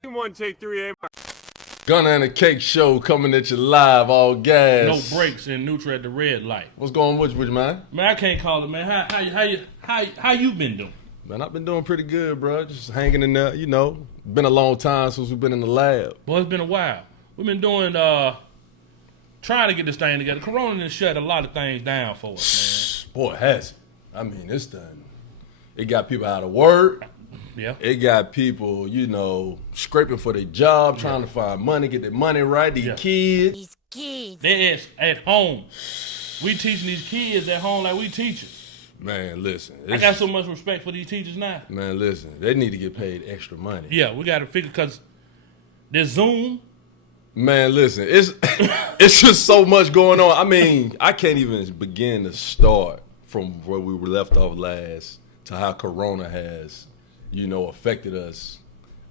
One, take three, aim. Gunna and the Cake Show coming at you live, all gas. No brakes and neutral at the red light. What's going on with you, man? Man, I can't call it, man. How you been doing? Man, I've been doing pretty good, bro. Just hanging in there, you know. Been a long time since we've been in the lab. Boy, it's been a while. We've been doing, trying to get this thing together. Corona done shut a lot of things down for us, Boy, it has it. I mean, this thing, it got people out of work. man. Yeah. It got people, you know, scraping for their job, trying to find money, get their money right. These kids. They're at home. We teaching these kids at home like we teachers. Man, listen. I got so much respect for these teachers now. Man, listen. They need to get paid extra money. Yeah, we got to figure, because there's Zoom. Man, listen. It's just so much going on. I mean, I can't even begin to start from where we were left off last to how Corona has, you know, affected us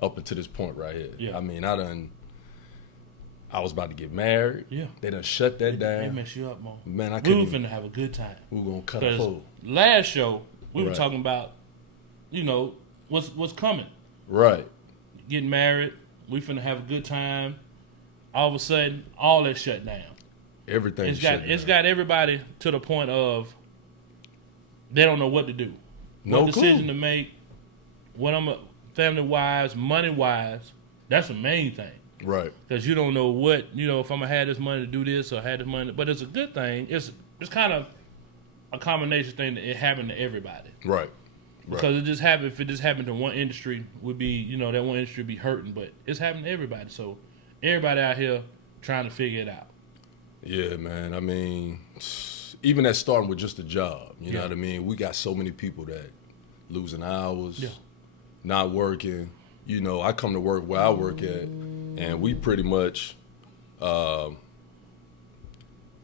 up until this point right here. Yeah. I mean, I was about to get married. Yeah. They done shut that They down. mess you up, man. Man, I We couldn't were even, finna have a good time. we were going to cut a Because fool. last show, we were Right. talking about, you know, what's coming. Right. Getting married, we finna have a good time. All of a sudden, all that shut down. Everything It's got everybody to the point of they don't know what to do. No What clue. decision to make, what family wise, money wise, that's the main thing. Right. Because you don't know what, you know, if I'm gonna have this money to do this or have this money, but it's a good thing. It's kind of a combination thing that it happened to everybody. Right. Because it just happened. If it just happened to one industry, would be, you know, that one industry would be hurting. But it's happening to everybody. So everybody out here trying to figure it out. Yeah, man. I mean, even that starting with just a job, you know Yeah. what I mean? We got so many people that losing hours, Yeah. not working. You know, I come to work where I work at, and we pretty much,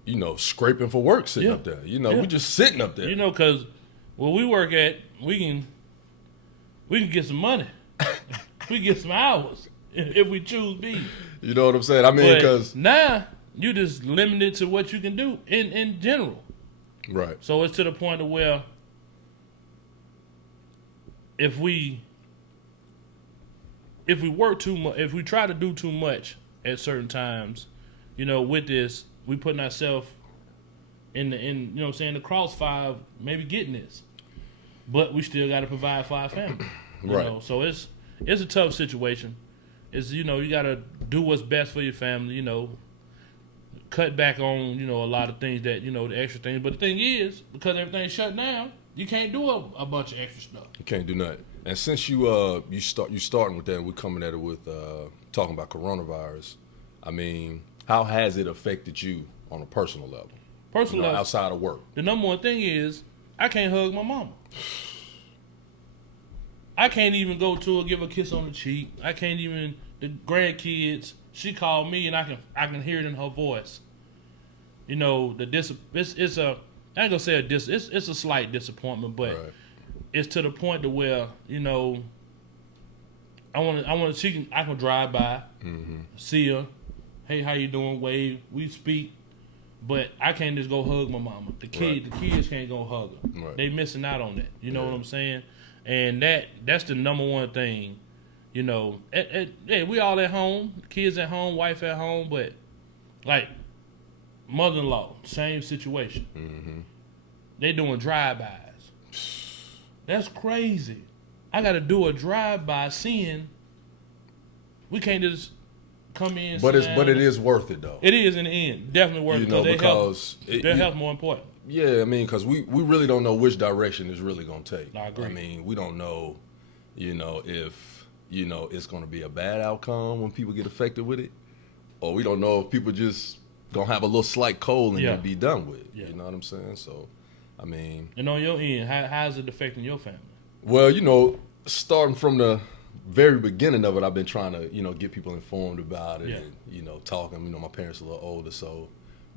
you know, scraping for work sitting Yeah. up there. You know, Yeah. we just sitting up there. You know, because where we work at, we can get some money. We can get some hours if we choose be. You know what I'm saying? I mean, But because now you just limited to what you can do in general. right, So it's to the point of where if we work too much, if we try to do too much at certain times, you know, with this, we putting ourselves in you know what I'm saying, the crossfire of maybe getting this. But we still got to provide for our family. You Right. know, so it's a tough situation. It's, you know, you got to do what's best for your family, you know, cut back on, you know, a lot of things that, you know, the extra things. But the thing is, because everything's shut down, you can't do a bunch of extra stuff. you can't do nothing. And since you starting with that, and we're coming at it with talking about coronavirus. I mean, how has it affected you on a personal level? Personal You know, level, outside of work. the number one thing is I can't hug my mama. I can't even go to her, give her a kiss on the cheek. I can't even, the grandkids, she called me and I can hear it in her voice. You know, it's a, I ain't gonna say it's a slight disappointment, but Right. it's to the point to where, you know, I can drive by, see her, hey, how you doing, wave, we speak, but I can't just go hug my mama. The kids can't go hug her. Right. They missing out on that. You know Yeah. what I'm saying? And that's the number one thing. You know, hey, we all at home, kids at home, wife at home, but like mother-in-law, same situation. Mm-hmm. They doing drive-bys. That's crazy. I got to do a drive-by seeing. We can't just come in. But sit down. it is worth it though. It is in the end. Definitely worth You it know, because because their health more important. yeah, I mean, because we really don't know which direction it's really gonna take. I agree. I mean, we don't know, you know, if you know it's gonna be a bad outcome when people get affected with it, or we don't know if people just gonna have a little slight cold and Yeah. then be done with it. Yeah. You know what I'm saying? So, I mean, And on your end, how's it affecting your family? well, you know, starting from the very beginning of it, I've been trying to, you know, get people informed about it Yeah. and, you know, talking. You know, my parents are a little older, so,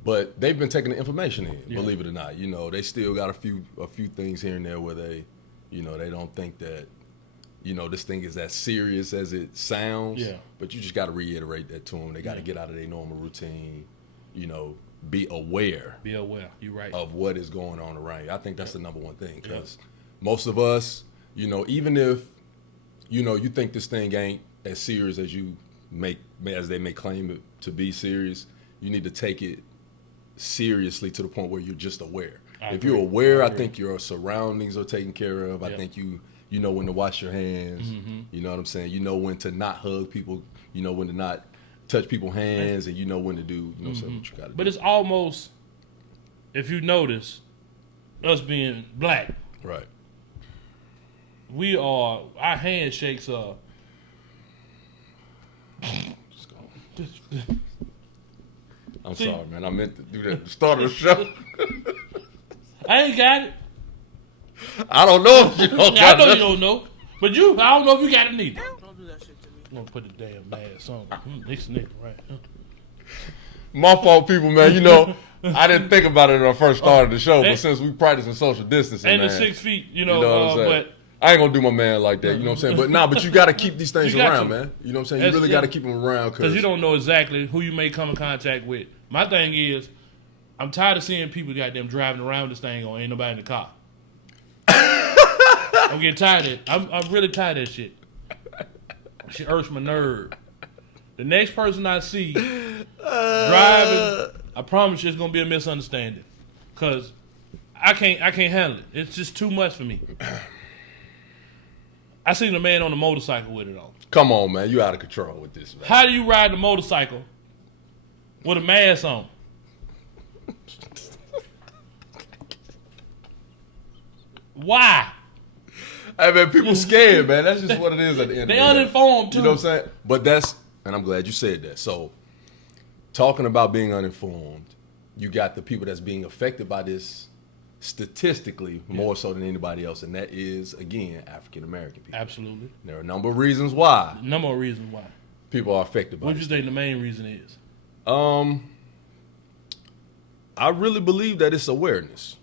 but they've been taking the information in, Yeah. believe it or not. You know, they still got a few things here and there where they, you know, they don't think that, you know, this thing is as serious as it sounds. Yeah. But you just got to reiterate that to them. They got to Yeah. get out of their normal routine, you know, be aware Be aware. You're right. of what is going on around you. I think that's the number one thing because most of us, you know, even if, you know, you think this thing ain't as serious as they may claim it to be serious. You need to take it seriously to the point where you're just aware. If you're aware, I think your surroundings are taken care of. I think you know when to wash your hands. Mm-hmm. You know what I'm saying? You know when to not hug people. You know when to not touch people's hands, and you know when to do, what you got to do. But it's almost, if you notice, us being black, right. our handshakes are. I'm sorry, man. I meant to do that at the start of the show. I ain't got it. I don't know if you don't I got know it. you don't know. But I don't know if you got it neither. Don't do that shit to me. I'm going to put the damn mask on. This nigga, right? My fault, people, man. You know, I didn't think about it when I first started the show, but since we practicing social distancing, and man, the 6 feet, what I'm saying? but I ain't gonna do my man like that. You know what I'm saying? But you got to keep these things around, to. man. You know what I'm saying? You really got to keep them around because you don't know exactly who you may come in contact with. My thing is, I'm tired of seeing people goddamn driving around this thing on ain't nobody in the car. I'm getting tired of it. I'm really tired of that shit. She irks my nerve. The next person I see driving, I promise you it's gonna be a misunderstanding. Cause I can't handle it. It's just too much for me. I seen a man on a motorcycle with it on. Come on, man. You out of control with this, man. How do you ride the motorcycle with a mask on? Why? Hey, man, people scared, man. That's just what it is at the end of the They day. uninformed too. You know what I'm saying? But and I'm glad you said that. So, talking about being uninformed, you got the people that's being affected by this statistically more so than anybody else, and that is, again, African American people. Absolutely. There are a number of reasons why Number of reasons why. people are affected by What do this. you think the main reason is? I really believe that it's awareness.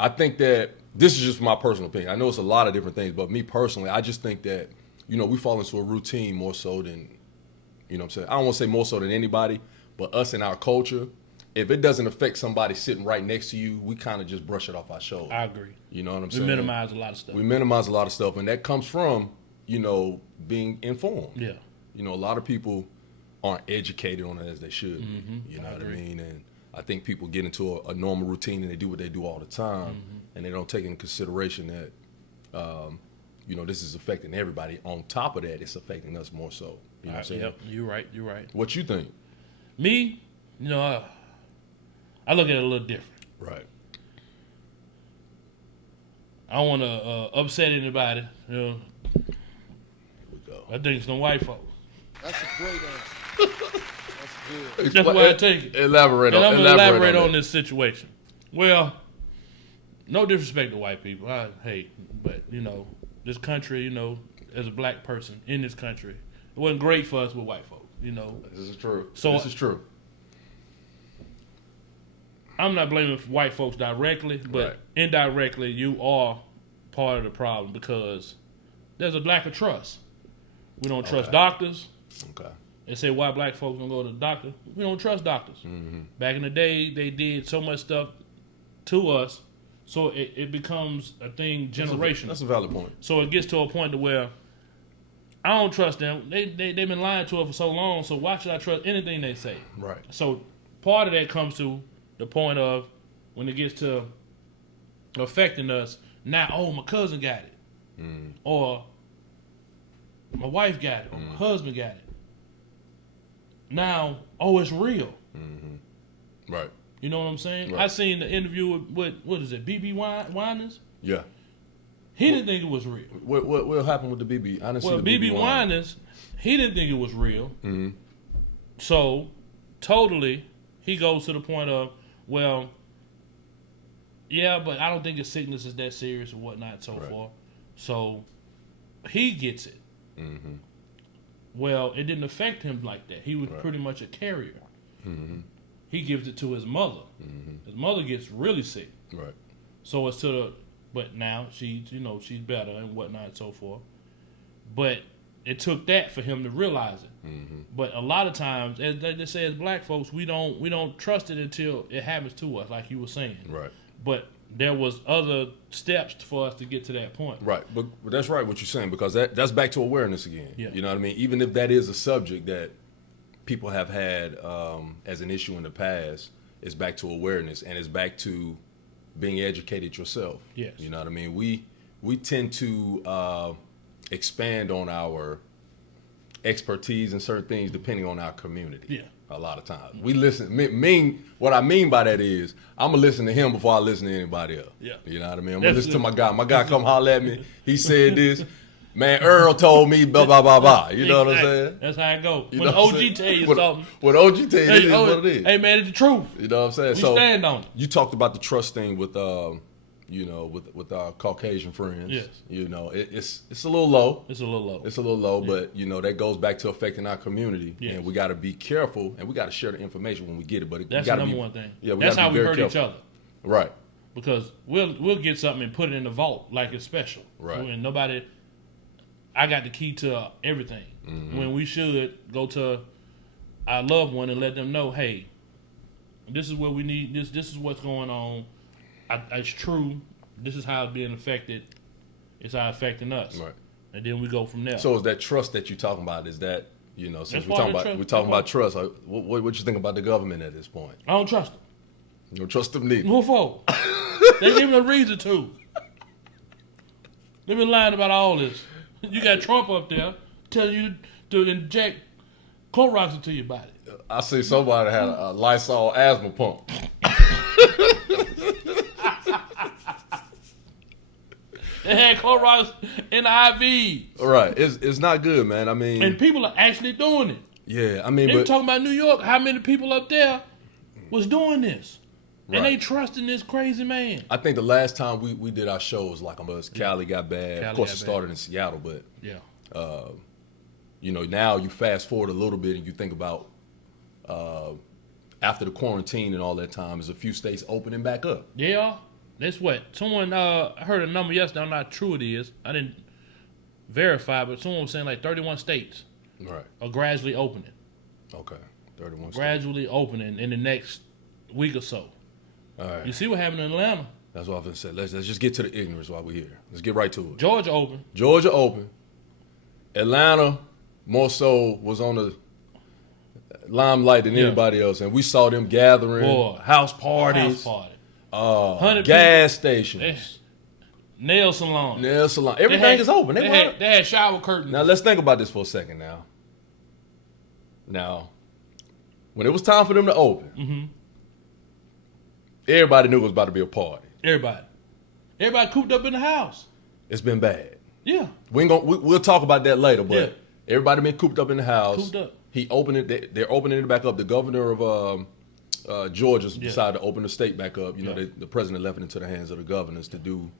I think that this is just my personal opinion. I know it's a lot of different things, but me personally, I just think that, we fall into a routine more so than, what I'm saying? I don't want to say more so than anybody, but us in our culture, if it doesn't affect somebody sitting right next to you, we kind of just brush it off our shoulder. I agree. You know what I'm We saying? minimize a lot of stuff. We minimize a lot of stuff, and that comes from, being informed. Yeah. A lot of people aren't educated on it as they should. You know I what I agree. mean? And I think people get into a normal routine and they do what they do all the time, and they don't take into consideration that, this is affecting everybody. On top of that, it's affecting us more so. You know what I'm saying? Yep, you're right. What you think? Me, I look at it a little different. Right. I don't want to upset anybody. Here we go. I think it's some white folks. That's a great answer. That's good. That's why I take it. Elaborate And on I'm going to elaborate on that. this situation. Well, no disrespect to white people. But, this country, as a black person in this country, it wasn't great for us with white folks, This is true. So- this is true. I'm not blaming white folks directly, but Right. indirectly, you are part of the problem because there's a lack of trust. We don't trust doctors. Okay. They say why black folks don't go to the doctor. We don't trust doctors. Back in the day, they did so much stuff to us, so it becomes a thing generational. That's a valid point. So it gets to a point to where I don't trust them. They've been lying to us for so long, so why should I trust anything they say? Right. So part of that comes to the point of when it gets to affecting us. Now, my cousin got it, or my wife got it, or my husband got it. Now, it's real. Right. You know what I'm saying? Right. I seen the interview with what is it, BB Winans? Yeah. He didn't think it was real. What happened with the BB? I didn't see Well, the BB Winans, he didn't think it was real. So, totally, he goes to the point of, well, yeah, but I don't think his sickness is that serious or whatnot and so forth. So, he gets it. Well, it didn't affect him like that. He was pretty much a carrier. He gives it to his mother. His mother gets really sick. Right. So it's but now she's better and whatnot and so forth. But it took that for him to realize it. But a lot of times, as they say, as black folks, we don't trust it until it happens to us, like you were saying. Right. But there was other steps for us to get to that point. Right, but that's right what you're saying, because that's back to awareness again. Yeah. You know what I mean? Even if that is a subject that people have had as an issue in the past, it's back to awareness, and it's back to being educated yourself. Yes. You know what I mean? We tend to expand on our expertise in certain things depending on our community. Yeah. A lot of times we listen. What I mean by that is I'm gonna listen to him before I listen to anybody else. Yeah. You know what I mean? I'm gonna listen to That's my guy. My guy come holler at me. He said this. Man, Earl told me blah blah blah blah. You know what I'm Exactly. saying? That's how it goes. You When know what I'm OG saying? tell you When- something, When OG tell you, it is what it is. hey man, it's the truth. You know what I'm saying? We So stand on it. you talked about the trust thing with with our Caucasian friends. Yes. You know, it's a little low. It's a little low. It's a little low, but that goes back to affecting our community, Yes. and we got to be careful, and we got to share the information when we get it. But That's we gotta the number be, one thing. Yeah, That's how we hurt careful. each other. Right. Because we'll get something and put it in the vault like it's special. Right. And nobody. I got the key to everything. Mm-hmm. When we should go to our loved one and let them know, hey, this is what we need. This is what's going on. It's true. This is how it's being affected. It's how it's affecting us. Right. And then we go from there. So is that trust that you're talking about? Is that since That's we're part talking of the about trust. trust? What you think about the government at this point? I don't trust them. You don't trust them neither. What for? They give me a reason to. They've been lying about all this. You got Trump up there telling you to inject Clorox into your body. I see somebody had a Lysol asthma pump. They had Clorox in the IV. Right. It's not good, man. I mean, And people are actually doing it. yeah. I mean, They were but talking about New York, how many people up there was doing this. And Right. they trusting this crazy man. I think the last time we did our shows, like Cali got bad. Cali Of course, got it started in Seattle, but Yeah. now you fast forward a little bit and you think about after the quarantine and all that time, there's a few states opening back up. Yeah. That's what. Someone I heard a number yesterday. I'm not true it is. I didn't verify, but someone was saying like 31 states Right. are gradually opening. Okay. 31 states. Gradually opening in the next week or so. All right. You see what happened in Atlanta? That's what I was gonna say. Let's just get to the ignorance while we're here. Let's get right to it. Georgia open. Georgia open. Atlanta more so was on the limelight than Yeah. anybody else, and we saw them gathering, Boy. house parties, House party. 100 gas stations, Yes. Nail salon. nail salon. They Everything had- is open. They had shower curtains. Now let's think about this for a second. Now, when it was time for them to open, Mm-hmm. everybody knew it was about to be a party. Everybody cooped up in the house. It's been bad. Yeah. We'll talk about that later, but Yeah. everybody been cooped up in the house. Cooped up. He opened it. They're opening it back up. The governor of Georgia Yeah. decided to open the state back up. Yeah. The president left it into the hands of the governors to do,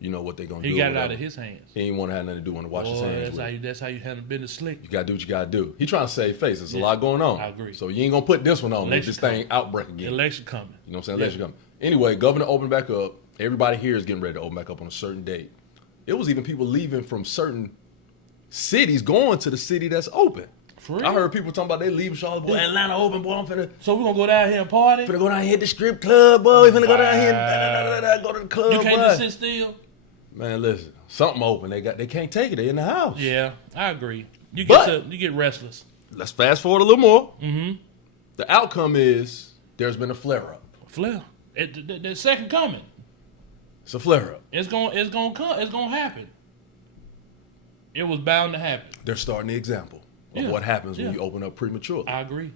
what they're gonna do. He got it whatever. out of his hands. He ain't want to have nothing to do. Want to wash his Boy, hands. that's how you handle business slick. You gotta do what you gotta do. He trying to save face. There's a Yeah. lot going on. I agree. So you ain't gonna put this one on with Election this thing outbreak again. Election coming. You know what I'm saying? Yeah. Election coming. Anyway, governor opened back up. Everybody here is getting ready to open back up on a certain date. It was even people leaving from certain cities going to the city that's open. For real? I heard people talking about they leaving Charlotte. Boy, Atlanta open, boy. I'm finna So we're gonna go down here and party? go down here hit the strip club, boy. We finna go down here and go to the club, You can't boy. just sit still? Man, listen. Something open. They can't take it. They in the house. Yeah, I agree. You But- get restless. Let's fast forward a little more. Mm-hmm. The outcome is there's been a flare up. Flare. The second coming. It's a flare up. It's gonna come. It's gonna happen. It was bound to happen. They're starting the example of Yeah. what happens Yeah. when you open up prematurely. I agree.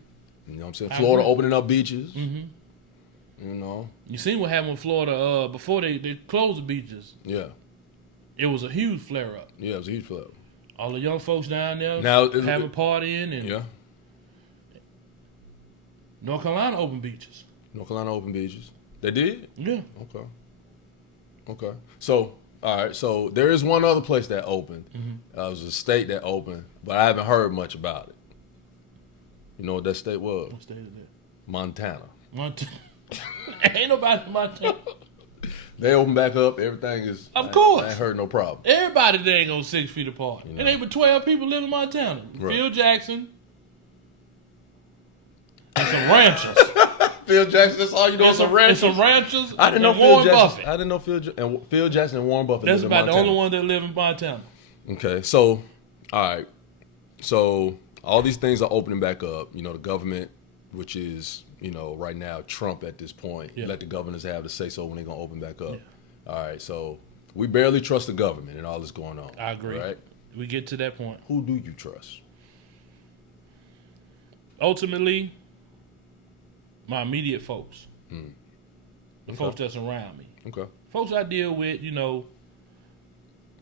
You know what I'm saying? I Florida agree. opening up beaches. Mm-hmm. You know? You seen what happened with Florida before they closed the beaches. Yeah. It was a huge flare up. Yeah, it was a huge flare up. All the young folks down there Now, having partying and Yeah. North Carolina open beaches. North Carolina open beaches. They did? Yeah. Okay. So, all right. So there is one other place that opened. Mm-hmm. It was a state that opened, but I haven't heard much about it. You know what that state was? What state is that? Montana. Montana. Ain't nobody in Montana. They open back up. Everything is. Of course. I ain't heard no problem. Everybody there ain't gonna 6 feet apart. You know. And they but 12 people live in Montana. Right. Phil Jackson. And some ranchers. Phil Jackson. That's all you know. And Some ranchers. some ranchers. I didn't know and Phil Warren Jackson. Buffett. I didn't know Phil Jackson and Warren Buffett. That's live in about the Montana. only one that live in Montana. Okay, so all right, so all these things are opening back up. You know, the government, which is right now Trump at this point, let the governors have the say so when they're gonna open back up. Yeah. All right, so we barely trust the government and all this going on. I agree. Right? We get to that point. Who do you trust? Ultimately, my immediate folks, the Okay. folks that's around me, Okay. folks I deal with,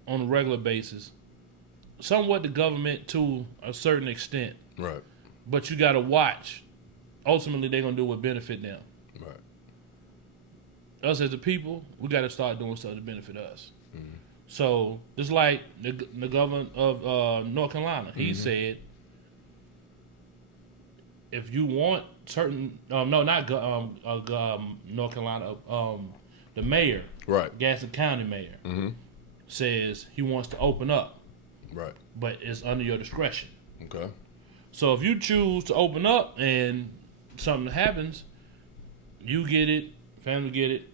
on a regular basis. Somewhat the government to a certain extent, Right. but you got to watch. Ultimately, they're gonna do what benefit them. Right. Us as the people, we got to start doing stuff to benefit us. So it's like the governor of North Carolina. He said, if you want certain, North Carolina, the mayor, Right. Gaston County mayor, says he wants to open up, Right. but it's under your discretion. Okay. So if you choose to open up and something happens, you get it, family get it.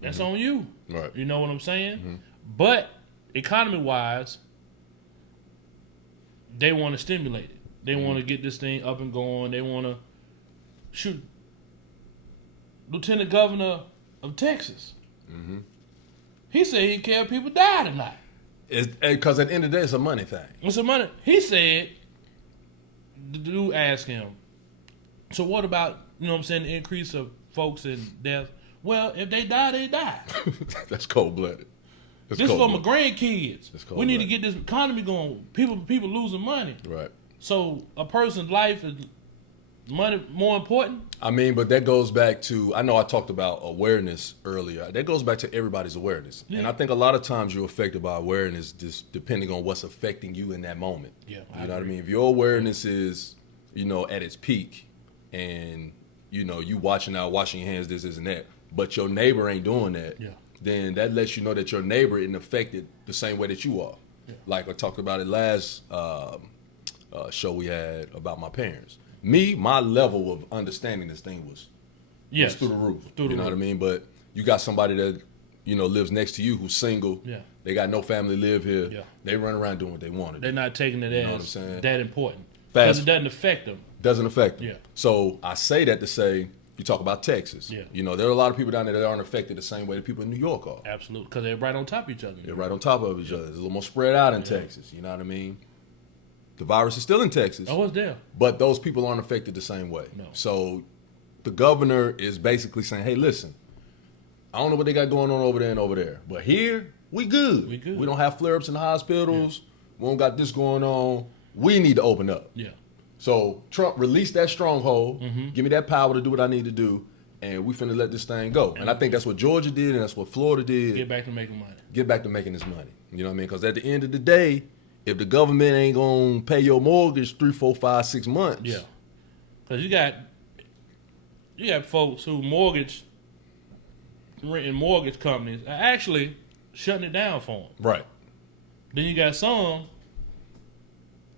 That's on you. Right. You know what I'm saying? But economy-wise, they want to stimulate it. They want to get this thing up and going. They want to shoot. Lieutenant Governor of Texas. He said he care if people die tonight. Because at the end of the day, it's a money thing. What's the money? He said, the dude asked him, so what about, the increase of folks in death? Well, if they die, they die. That's cold-blooded. This is for my grandkids. That's We need to cold-blooded. get this economy going. People losing money. Right. So a person's life is money more important. I mean, but that goes back to, I know I talked about awareness earlier. That goes back to everybody's awareness. And I think a lot of times you're affected by awareness just depending on what's affecting you in that moment. Yeah, You know what I mean? If your awareness is, at its peak and, you washing your hands, this, and that, but your neighbor ain't doing that, then that lets you know that your neighbor isn't affected the same way that you are. Yeah. Like I talked about it last show we had about my parents. My level of understanding this thing was through the roof. You know what I mean? But you got somebody that, lives next to you who's single. Yeah. They got no family live here. Yeah. They run around doing what they want to do. They're not taking it what I'm as saying? that important. Fast- Because it doesn't affect them. Doesn't affect them. Yeah. So I say that to say, you talk about Texas. Yeah. There are a lot of people down there that aren't affected the same way that people in New York are. Absolutely. Because they're right on top of each other. They're right on top of each other. It's a little more spread out in Texas. You know what I mean? The virus is still in Texas. Oh, it's there. But those people aren't affected the same way. No. So the governor is basically saying, hey, listen, I don't know what they got going on over there and over there. But here, we good. We good. We don't have flare-ups in the hospitals. We don't got this going on. We need to open up. Yeah. So Trump released that stronghold, give me that power to do what I need to do, and we finna let this thing go. And I think that's what Georgia did, and that's what Florida did. Get back to making money. Get back to making this money. You know what I mean? Because at the end of the day, if the government ain't gonna pay your mortgage 3, 4, 5, 6 months, Yeah. Because you got folks who renting mortgage companies are actually shutting it down for them. right? Then you got some,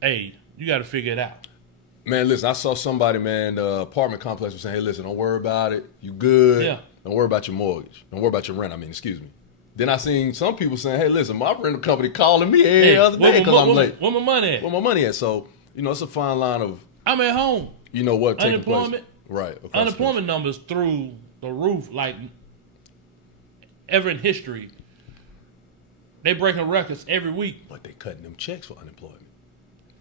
hey, you got to figure it out. Man, listen, I saw somebody, man, the apartment complex was saying, hey, listen, don't worry about it. You good. Yeah. Don't worry about your mortgage. Don't worry about your rent. Excuse me. Then I seen some people saying, hey, listen, my rental company calling me every other day because I'm late. Where my money at? Where my money at? So, it's a fine line of, I'm at home. what taking place. Unemployment. Right. across the Unemployment numbers through the roof, like ever in history. They breaking records every week. But they cutting them checks for unemployment.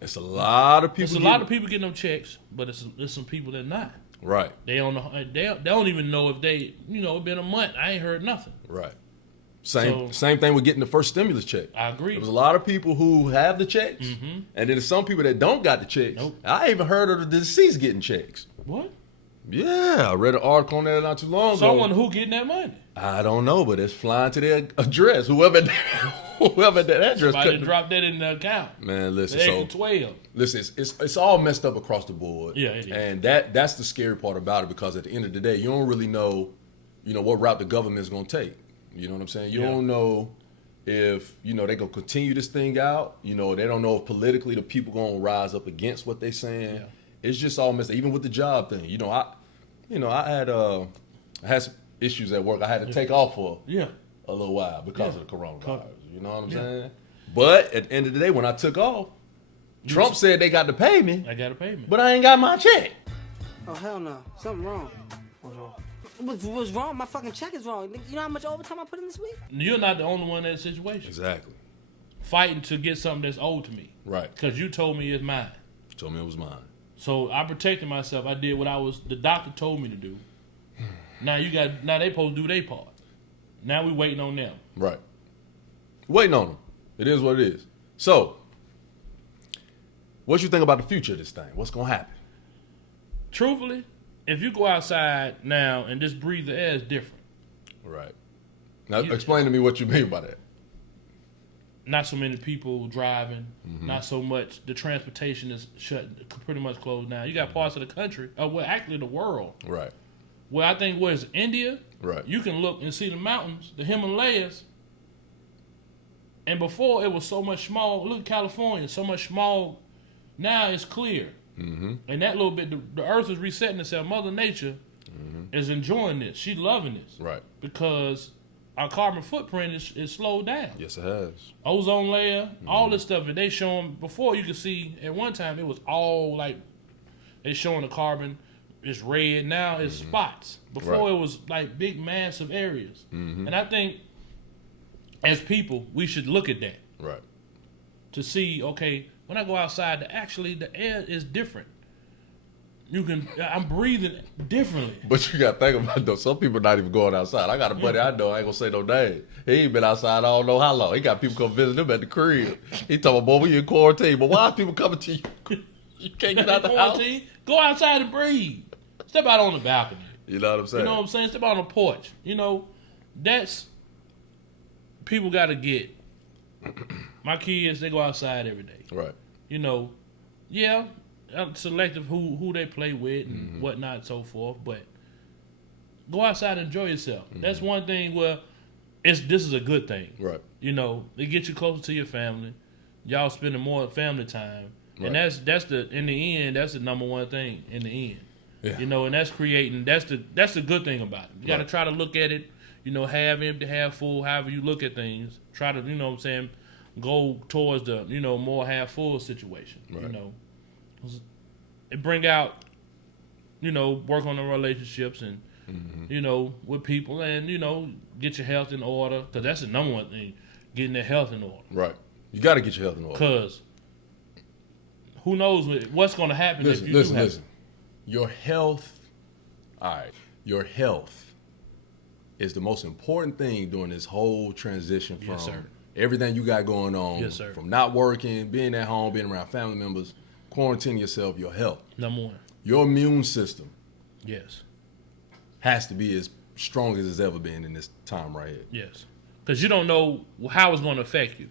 It's a lot of people. There's a lot of people getting them checks, but there's some people that not. Right. They don't know. They don't even know if they. It's been a month. I ain't heard nothing. Right. Same thing with getting the first stimulus check. I agree. There was a lot of people who have the checks, and then there's some people that don't got the checks. Nope. I even heard of the deceased getting checks. What? Yeah, I read an article on that not too long ago. Someone who getting that money? I don't know, but it's flying to their address. Whoever that address. Somebody drop that in the account. Man, listen. The So extra 12. listen, it's all messed up across the board. Yeah, it is. And that's the scary part about it, because at the end of the day, you don't really know, what route the government is going to take. You know what I'm saying? You don't know if, they're going to continue this thing out. They don't know if politically the people going to rise up against what they're saying. Yeah. It's just all messed up. Even with the job thing. you know, I had some issues at work. I had to take off for Yeah. a little while because Yeah. of the coronavirus. You know what I'm Yeah. saying? But at the end of the day, when I took off, Trump said they got to pay me, I got to pay me. but I ain't got my check. Oh, hell no. Something wrong. What's wrong? My fucking check is wrong. You know how much overtime I put in this week? You're not the only one in that situation. Exactly. Fighting to get something that's owed to me. Right. Because you told me it's mine. Told me it was mine. So I protected myself. I did what the doctor told me to do. Now they supposed to do their part. Now we waiting on them. Right. Waiting on them. It is what it is. So, what you think about the future of this thing? What's gonna happen? Truthfully, if you go outside now and just breathe the air, it's different. Right. Now, You- explain to me what you mean by that. Not so many people driving. Not so much. The transportation is pretty much closed down. You got parts of the country, well, actually the world, Right. where I think where's India, Right. you can look and see the mountains, the Himalayas. And before it was so much smog. Look at California, so much smog. Now it's clear. Mm-hmm. And that little bit, the earth is resetting itself. Mother Nature is enjoying this. She's loving this. Right. Because our carbon footprint is slowed down. Yes, it has. Ozone layer, all this stuff that they showing before. You could see at one time it was all like they showing the carbon is red. Now it's spots. Before Right. it was like big massive areas. And I think as people we should look at that Right. to see, okay, when I go outside, the air is different. I'm breathing differently. But you got to think about it, though. Some people not even going outside. I got a buddy I know. I ain't gonna say no name. He ain't been outside. I don't know how long. He got people come visit him at the crib. He talking, boy, we in quarantine. But why are people coming to you? You can't get out the house. Quarantine, go outside and breathe. Step out on the balcony. You know what I'm saying? You know what I'm saying? Step out on the porch. You know, that's people got to get. My kids, they go outside every day. Right. You know, yeah, selective who they play with and whatnot and so forth, but go outside and enjoy yourself. That's one thing where this is a good thing. Right. You know, it gets you closer to your family. Y'all spending more family time. And Right. that's the in the end, that's the number one thing in the end. Yeah. You know, and that's the good thing about it. You got to Right. try to look at it, you know, half empty, half full, however you look at things. Try to, you know what I'm saying, go towards the, you know, more half full situation. Right. You know, it bring out, you know, work on the relationships and, you know, with people and, you know, get your health in order. Because that's the number one thing, getting their health in order. Right. You got to get your health in order. Because who knows what's going to happen if you do have it. Your health, all right, your health is the most important thing during this whole transition from Yes, sir. everything you got going on, Yes, sir. from not working, being at home, being around family members, quarantining yourself, your health. Number one. Your immune system Yes. has to be as strong as it's ever been in this time right here. Yes. Because you don't know how it's going to affect you.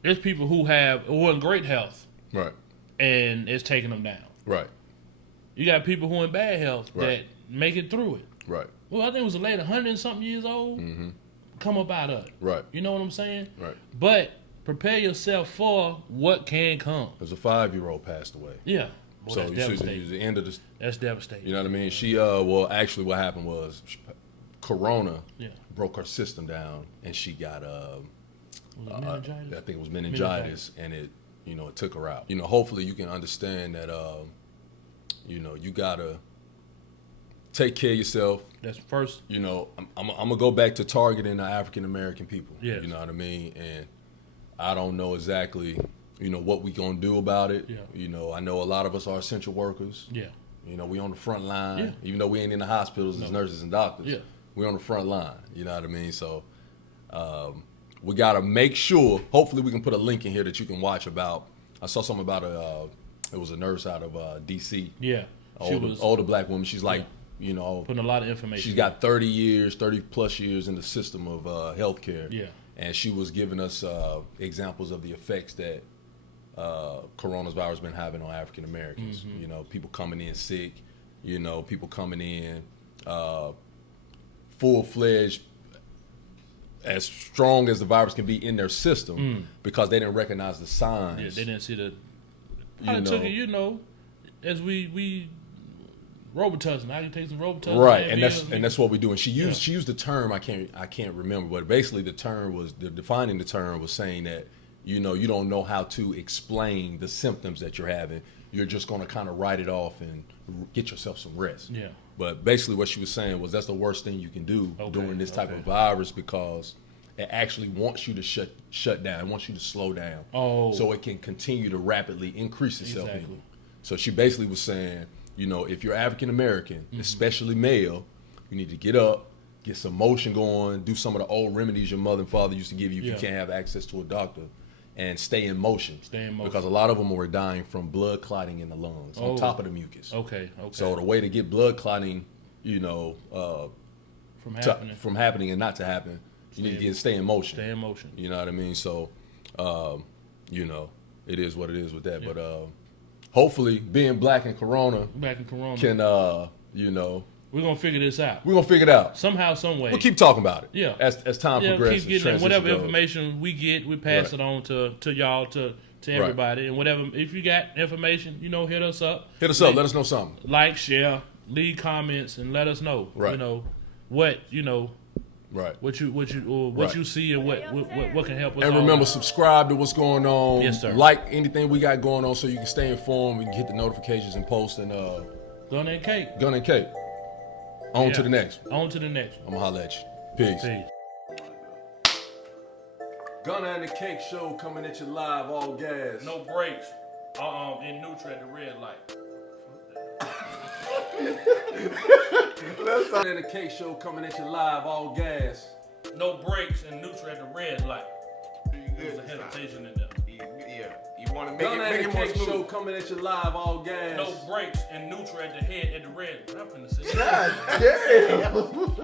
There's people who are in great health Right, and it's taking them down. right, You got people who are in bad health Right. that make it through it. right, Well, I think it was a lady, 100 and something years old, come up out of it. right, You know what I'm saying? right. But prepare yourself for what can come. There's a 5-year-old passed away. Yeah. Boy, So that's you see, it was devastating. the end of this. That's devastating. You know what I mean? She, well, actually, what happened was, Corona Yeah. broke her system down, and she got, Was it meningitis? I think it was meningitis, and it, you know, it took her out. You know, hopefully you can understand that, you know, you gotta take care of yourself. That's first. You know, I'm gonna go back to targeting the African American people. Yes. You know what I mean? And I don't know exactly, you know, what we gonna do about it. Yeah. You know, I know a lot of us are essential workers. Yeah. You know, we on the front line, Yeah. even though we ain't in the hospitals as nurses and doctors. Yeah. We on the front line. You know what I mean? So we gotta make sure. Hopefully, we can put a link in here that you can watch about. I saw something about it was a nurse out of D.C. Yeah. She was older black woman. She's like, you know, putting a lot of information. she's got 30 plus years in the system of healthcare. Yeah. And she was giving us examples of the effects that coronavirus been having on African Americans. Mm-hmm. You know, people coming in sick. You know, people coming in full-fledged, as strong as the virus can be in their system because they didn't recognize the signs. Yeah, they didn't see the. You Probably took know. it, you know, as we Robitussin. I can take some Robitussin. Right, Advil. and that's what we do. And she used the term I can't remember, but basically the term was defining the term was saying that you don't know how to explain the symptoms that you're having. You're just going to kind of write it off and get yourself some rest. Yeah. But basically what she was saying was that's the worst thing you can do during this type of virus because it actually wants you to shut down. It wants you to slow down. Oh. So it can continue to rapidly increase itself. Exactly. So she basically was saying, if you're African American, Mm-hmm. especially male, you need to get up, get some motion going, do some of the old remedies your mother and father used to give you if you can't have access to a doctor, and stay in motion. Because a lot of them were dying from blood clotting in the lungs on top of the mucus. Okay. So the way to get blood clotting, from happening. from happening and not to happen, you need to stay in motion. Stay in motion. You know what I mean? So, it is what it is with that. Yeah. But hopefully, being black in Corona Back in Corona. can, we're gonna figure this out. we're gonna figure it out. Somehow, some way. We'll keep talking about it. Yeah. As time progresses. Keep getting whatever transition goes. information we get, we pass it on to y'all, to everybody, and whatever. If you got information, hit us up. Hit us up. Let us know something. Like, share, leave comments, and let us know. Right. What Right. what you Right. you see and what can help us. And all remember, out. subscribe to what's going on. Yes, sir. Like anything we got going on so you can stay informed. We can hit the notifications and post. And Gun and cake. Gun and Cake. On to Yeah. the next. On to the next. I'm going to holler at you. Peace. Peace. Gunna and the Cake Show coming at you live, all gas. No breaks. In neutral at the red light. Gunna and the Cake Show coming at you live, all gas. No breaks and neutral at the red light. Pretty good. There's a hesitation in there. Yeah. You want to make Gunna and it the more Cake smooth. Show coming at you live, all gas. No breaks and neutral at the head at the red. I'm finna say. God damn.